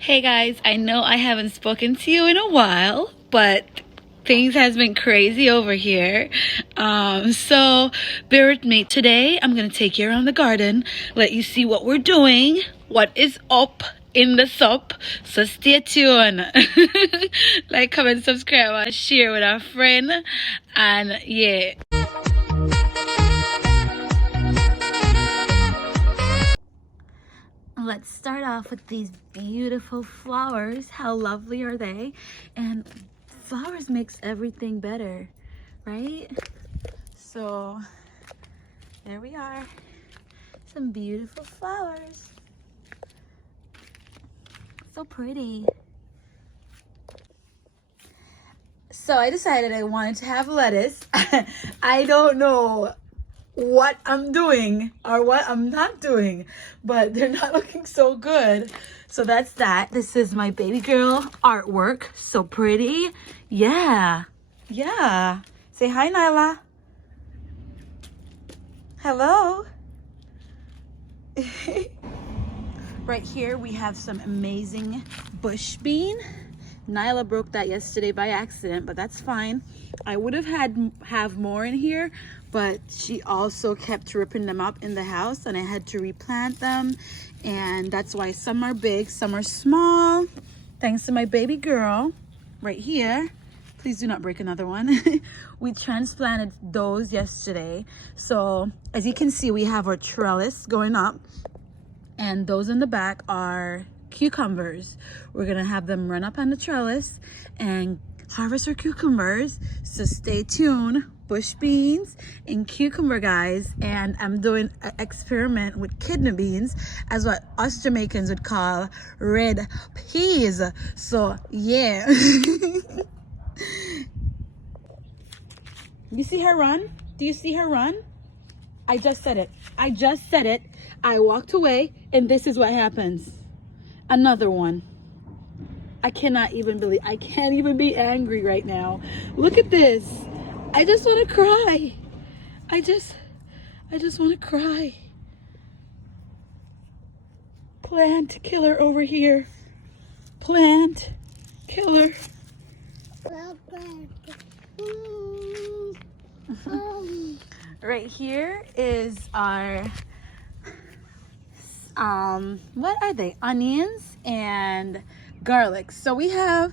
Hey guys, I know I haven't spoken to you in a while, but things has been crazy over here. So bear with me. Today I'm gonna take you around the garden, let you see what we're doing, what is up in the sup. So stay tuned. Like, comment, subscribe, and share with a friend. And yeah. Let's start off with these beautiful flowers. How lovely are they? And flowers makes everything better, right? So there we are. Some beautiful flowers. So pretty. So I decided I wanted to have lettuce. I don't know what I'm doing or what I'm not doing, but they're not looking so good. So that's that. This is my baby girl artwork. So pretty. Yeah. Say hi, Nyla. Hello. Right here we have some amazing bush bean. Nyla broke that yesterday by accident, but that's fine. I would have more in here, but she also kept ripping them up in the house and I had to replant them. And that's why some are big, some are small. Thanks to my baby girl right here. Please do not break another one. We transplanted those yesterday. So as you can see, we have our trellis going up, and those in the back are cucumbers. We're gonna have them run up on the trellis and harvest our cucumbers. So stay tuned. Bush beans and cucumber, guys. And I'm doing an experiment with kidney beans, as what us Jamaicans would call red peas. So yeah. You see her run? Do you see her run? I just said it. I walked away and this is what happens. Another one. I can't even be angry right now. Look at this. I just want to cry. I just want to cry. Plant killer over here. Plant killer. Right here is our what are they? Onions and garlic. So we have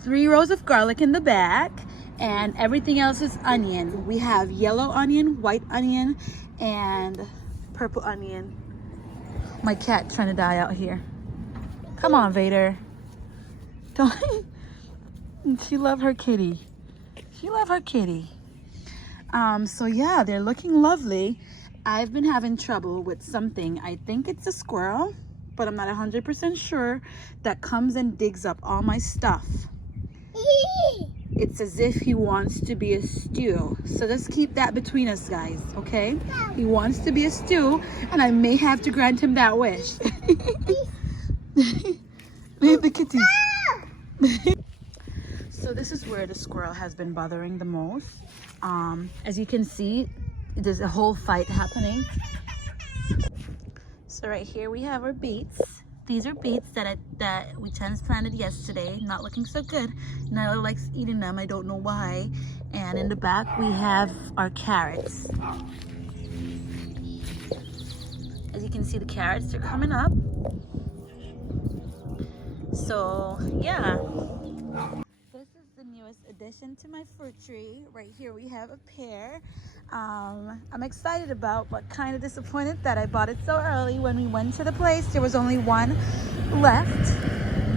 3 rows of garlic in the back and everything else is onion. We have yellow onion, white onion, and purple onion. My cat trying to die out here. Come on, Vader. Don't. She love her kitty. So yeah, they're looking lovely. I've been having trouble with something. I think it's a squirrel, but I'm not 100% sure, that comes and digs up all my stuff. It's as if he wants to be a stew. So let's keep that between us, guys, okay? He wants to be a stew, and I may have to grant him that wish. Leave the kitty. So this is where the squirrel has been bothering the most. As you can see, there's a whole fight happening. So right here we have our beets. These are beets that we transplanted yesterday. Not looking so good. Nyla likes eating them. I don't know why. And in the back we have our carrots. As you can see, the carrots are coming up. So yeah. This is the newest addition to my fruit tree. Right here we have a pear. I'm excited about, but kind of disappointed that I bought it so early. When we went to the place, there was only one left.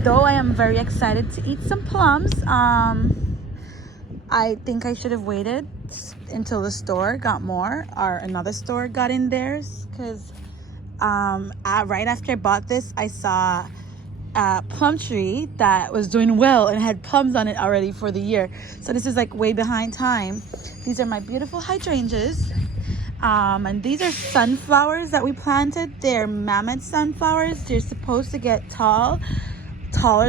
Though I am very excited to eat some plums. I think I should have waited until the store got more, or another store got in theirs, because right after I bought this, I saw a plum tree that was doing well and had plums on it already for the year. So this is like way behind time. These are my beautiful hydrangeas. And these are sunflowers that we planted. They're mammoth sunflowers. They're supposed to get taller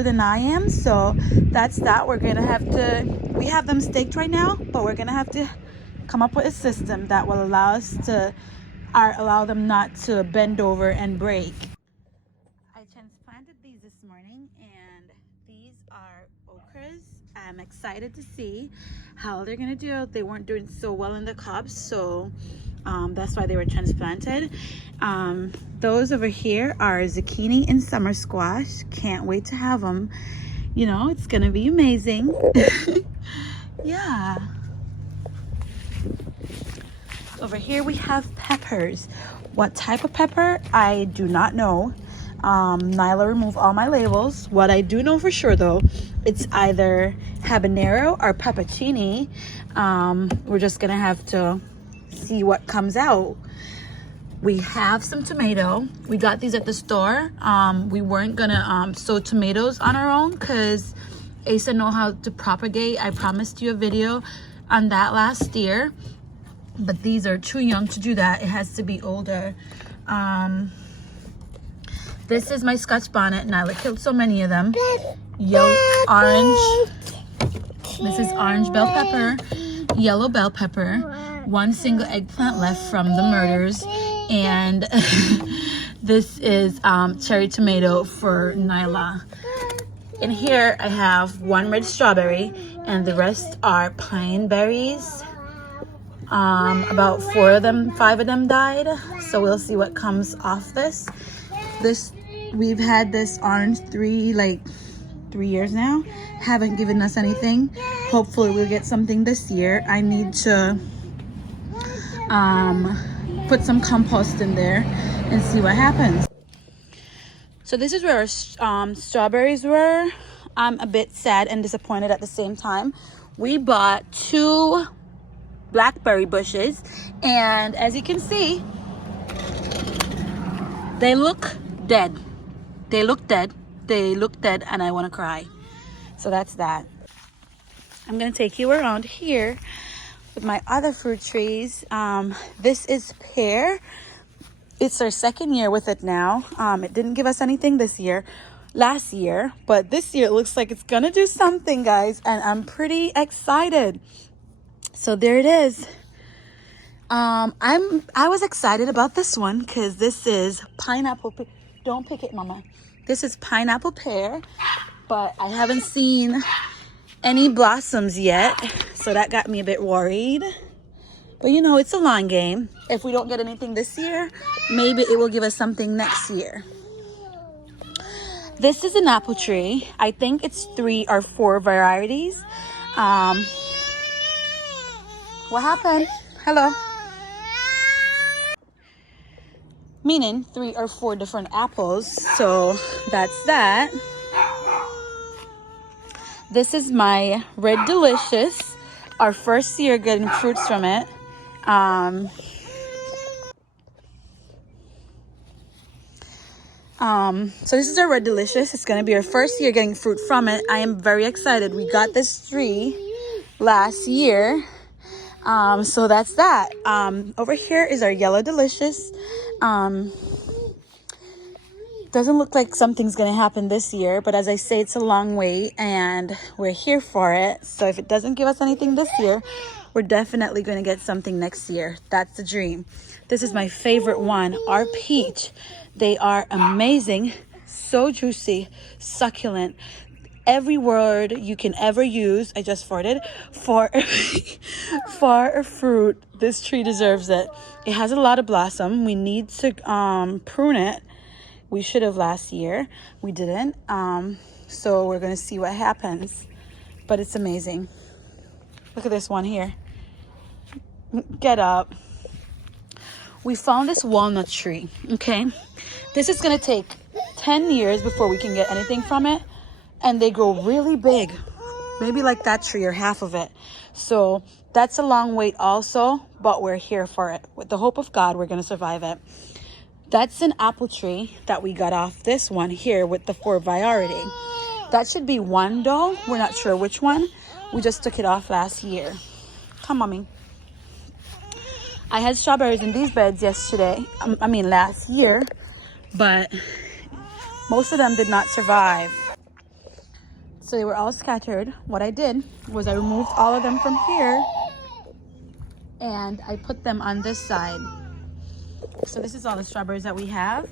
than I am. So that's that. We have them staked right now, but we're gonna have to come up with a system that will allow them not to bend over and break. I planted these this morning, and these are okras. I'm excited to see how they're gonna do. They weren't doing so well in the cobs, so that's why they were transplanted. Those over here are zucchini and summer squash. Can't wait to have them. You know, it's gonna be amazing. Yeah. Over here we have peppers. What type of pepper? I do not know. Nyla removed all my labels. What I do know for sure though, it's either habanero or peppercini. We're just gonna have to see what comes out. We have some tomato. We got these at the store. We weren't gonna sow tomatoes on our own because Asa know how to propagate. I promised you a video on that last year, but these are too young to do that. It has to be older. This is my Scotch bonnet. Nyla killed so many of them. Yellow, orange. This is orange bell pepper, yellow bell pepper, one single eggplant left from the murders, and this is cherry tomato for Nyla. In here I have one red strawberry, and the rest are pine berries. About 5 of them died, so we'll see what comes off this. We've had this orange 3 years now. Haven't given us anything. Hopefully we'll get something this year. I need to put some compost in there and see what happens. So this is where our strawberries were. I'm a bit sad and disappointed at the same time. We bought 2 blackberry bushes, and as you can see, they look dead. They look dead. They look dead, and I want to cry. So that's that. I'm gonna take you around here with my other fruit trees. This is pear. It's our 2nd year with it now. It didn't give us anything last year, but this year it looks like it's gonna do something, guys, and I'm pretty excited. So there it is. I was excited about this one because this is pineapple. Don't pick it, mama. This is pineapple pear, but I haven't seen any blossoms yet, so that got me a bit worried. But you know, it's a long game. If we don't get anything this year, maybe it will give us something next year. This is an apple tree. I think it's 3 or 4 varieties. What happened? Hello. Meaning 3 or 4 different apples. So that's that. This is my Red Delicious. Our 1st year getting fruits from it. So this is our Red Delicious. It's gonna be our 1st year getting fruit from it. I am very excited. We got this tree last year. So that's that. Over here is our Yellow Delicious. Doesn't look like something's gonna happen this year, but as I say, it's a long wait and we're here for it. So if it doesn't give us anything this year, we're definitely gonna get something next year. That's the dream. This is my favorite one, our peach. They are amazing, so juicy, succulent. Every word you can ever use, I just farted, for a fruit. This tree deserves it. It has a lot of blossom. We need to prune it. We should have last year. We didn't. So we're gonna see what happens. But it's amazing. Look at this one here. Get up. We found this walnut tree, okay? This is gonna take 10 years before we can get anything from it. And they grow really big, maybe like that tree or half of it. So that's a long wait also, but we're here for it. With the hope of God, we're gonna survive it. That's an apple tree that we got off this one here with the 4 variety. That should be 1 though. We're not sure which one. We just took it off last year. Come, mommy. I had strawberries in these beds last year, but most of them did not survive. So they were all scattered. What I did was I removed all of them from here and I put them on this side. So this is all the strawberries that we have.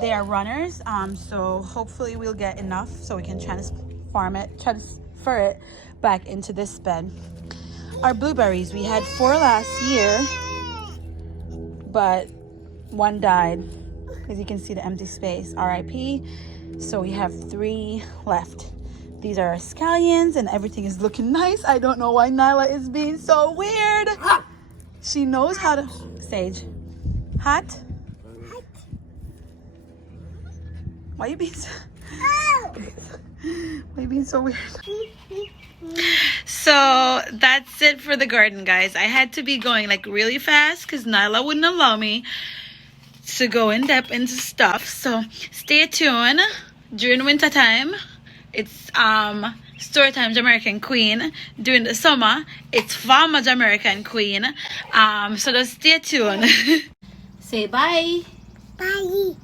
They are runners, so hopefully we'll get enough so we can transfer it back into this bed. Our blueberries, we had 4 last year, but 1 died. As you can see, the empty space, RIP. So we have 3 left. These are our scallions and everything is looking nice. I don't know why Nyla is being so weird. She knows how to... Sage. Hot? Why are you being so... Why are you being so weird? So that's it for the garden, guys. I had to be going like really fast because Nyla wouldn't allow me to go in depth into stuff. So stay tuned. During winter time, it's Story Time Jamaican Queen. During the summer, it's Farmer Jamaican Queen. So just stay tuned. Say bye. Bye.